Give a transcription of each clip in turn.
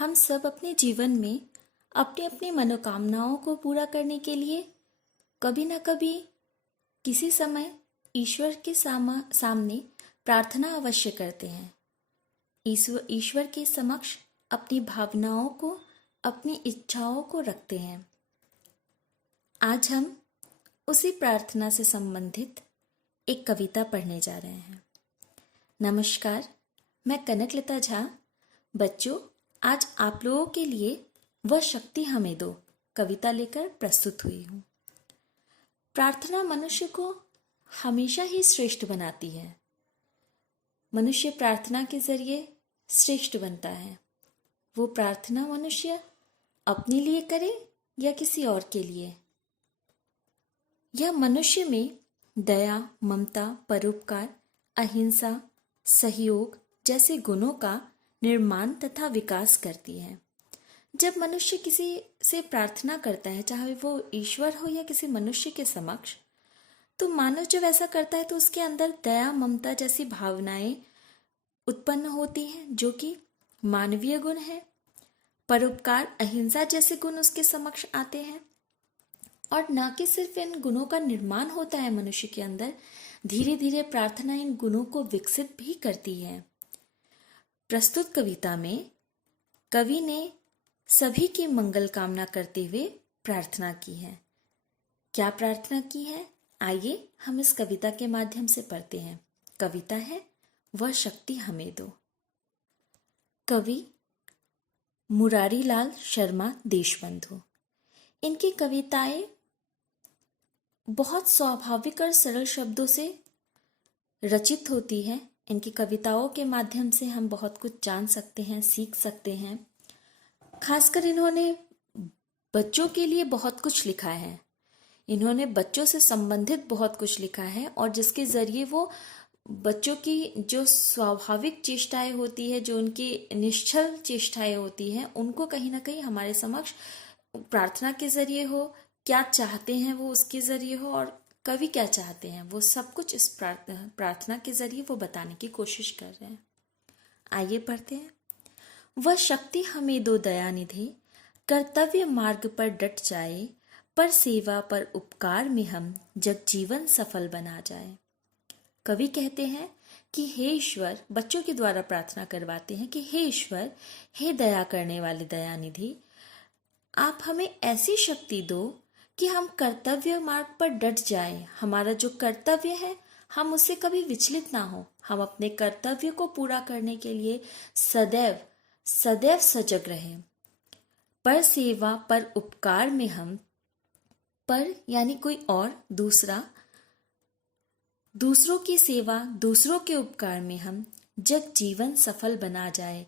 हम सब अपने जीवन में अपनी अपनी मनोकामनाओं को पूरा करने के लिए कभी ना कभी किसी समय ईश्वर के सामने प्रार्थना अवश्य करते हैं। ईश्वर के समक्ष अपनी भावनाओं को, अपनी इच्छाओं को रखते हैं। आज हम उसी प्रार्थना से संबंधित एक कविता पढ़ने जा रहे हैं। नमस्कार, मैं कनकलता झा। बच्चों, आज आप लोगों के लिए वह शक्ति हमें दो कविता लेकर प्रस्तुत हुई हूँ। प्रार्थना मनुष्य को हमेशा ही श्रेष्ठ बनाती है। मनुष्य प्रार्थना के जरिए श्रेष्ठ बनता है। वो प्रार्थना मनुष्य अपने लिए करे या किसी और के लिए। यह मनुष्य में दया, ममता, परोपकार, अहिंसा, सहयोग जैसे गुणों का निर्माण तथा विकास करती है। जब मनुष्य किसी से प्रार्थना करता है, चाहे वो ईश्वर हो या किसी मनुष्य के समक्ष, तो मानव जब ऐसा करता है तो उसके अंदर दया, ममता जैसी भावनाएं उत्पन्न होती हैं, जो कि मानवीय गुण है। परोपकार, अहिंसा जैसे गुण उसके समक्ष आते हैं। और न कि सिर्फ इन गुणों का निर्माण होता है मनुष्य के अंदर, धीरे धीरे प्रार्थना इन गुणों को विकसित भी करती है। प्रस्तुत कविता में कवि ने सभी की मंगल कामना करते हुए प्रार्थना की है। क्या प्रार्थना की है, आइए हम इस कविता के माध्यम से पढ़ते हैं। कविता है वह शक्ति हमें दो। कवि मुरारी लाल शर्मा देशबंधु। इनकी कविताएं बहुत स्वाभाविक और सरल शब्दों से रचित होती है। इनकी कविताओं के माध्यम से हम बहुत कुछ जान सकते हैं, सीख सकते हैं। खासकर इन्होंने बच्चों के लिए बहुत कुछ लिखा है। इन्होंने बच्चों से संबंधित बहुत कुछ लिखा है, और जिसके जरिए वो बच्चों की जो स्वाभाविक चेष्टाएं होती है, जो उनकी निश्चल चेष्टाएं होती हैं, उनको कहीं ना कहीं हमारे समक्ष प्रार्थना के जरिए हो, क्या चाहते हैं वो उसके जरिए हो, और कवि क्या चाहते हैं वो सब कुछ इस प्रार्थना के जरिए वो बताने की कोशिश कर रहे हैं। आइए पढ़ते हैं। वह शक्ति हमें दो दयानिधि, कर्तव्य मार्ग पर डट जाए, पर सेवा पर उपकार में हम जग जीवन सफल बना जाए। कवि कहते हैं कि हे ईश्वर, बच्चों के द्वारा प्रार्थना करवाते हैं कि हे ईश्वर, हे दया करने वाले दयानिधि, आप हमें ऐसी शक्ति दो कि हम कर्तव्य मार्ग पर डट जाए। हमारा जो कर्तव्य है, हम उससे कभी विचलित ना हो। हम अपने कर्तव्य को पूरा करने के लिए सदैव सदैव सजग रहें। पर सेवा पर उपकार में हम, पर यानी कोई और, दूसरा, दूसरों की सेवा, दूसरों के उपकार में हम जग जीवन सफल बना जाए।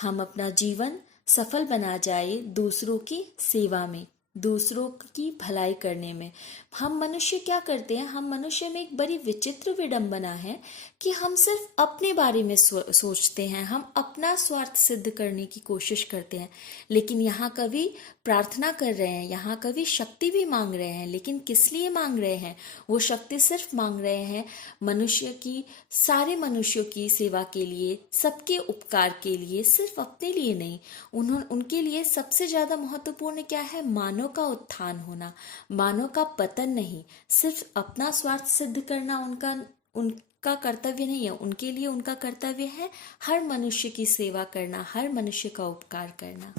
हम अपना जीवन सफल बना जाए दूसरों की सेवा में, दूसरों की भलाई करने में। हम मनुष्य क्या करते हैं, हम मनुष्य में एक बड़ी विचित्र विडंबना है कि हम सिर्फ अपने बारे में सोचते हैं, हम अपना स्वार्थ सिद्ध करने की कोशिश करते हैं। लेकिन यहाँ कवि प्रार्थना कर रहे हैं, यहाँ कवि शक्ति भी मांग रहे हैं। लेकिन किस लिए मांग रहे हैं? वो शक्ति सिर्फ मांग रहे हैं मनुष्य की, सारे मनुष्यों की सेवा के लिए, सबके उपकार के लिए, सिर्फ अपने लिए नहीं। उनके लिए सबसे ज्यादा महत्वपूर्ण क्या है? मानव का उत्थान होना, मानव का पतन नहीं। सिर्फ अपना स्वार्थ सिद्ध करना उनका कर्तव्य नहीं है। उनके लिए उनका कर्तव्य है हर मनुष्य की सेवा करना, हर मनुष्य का उपकार करना।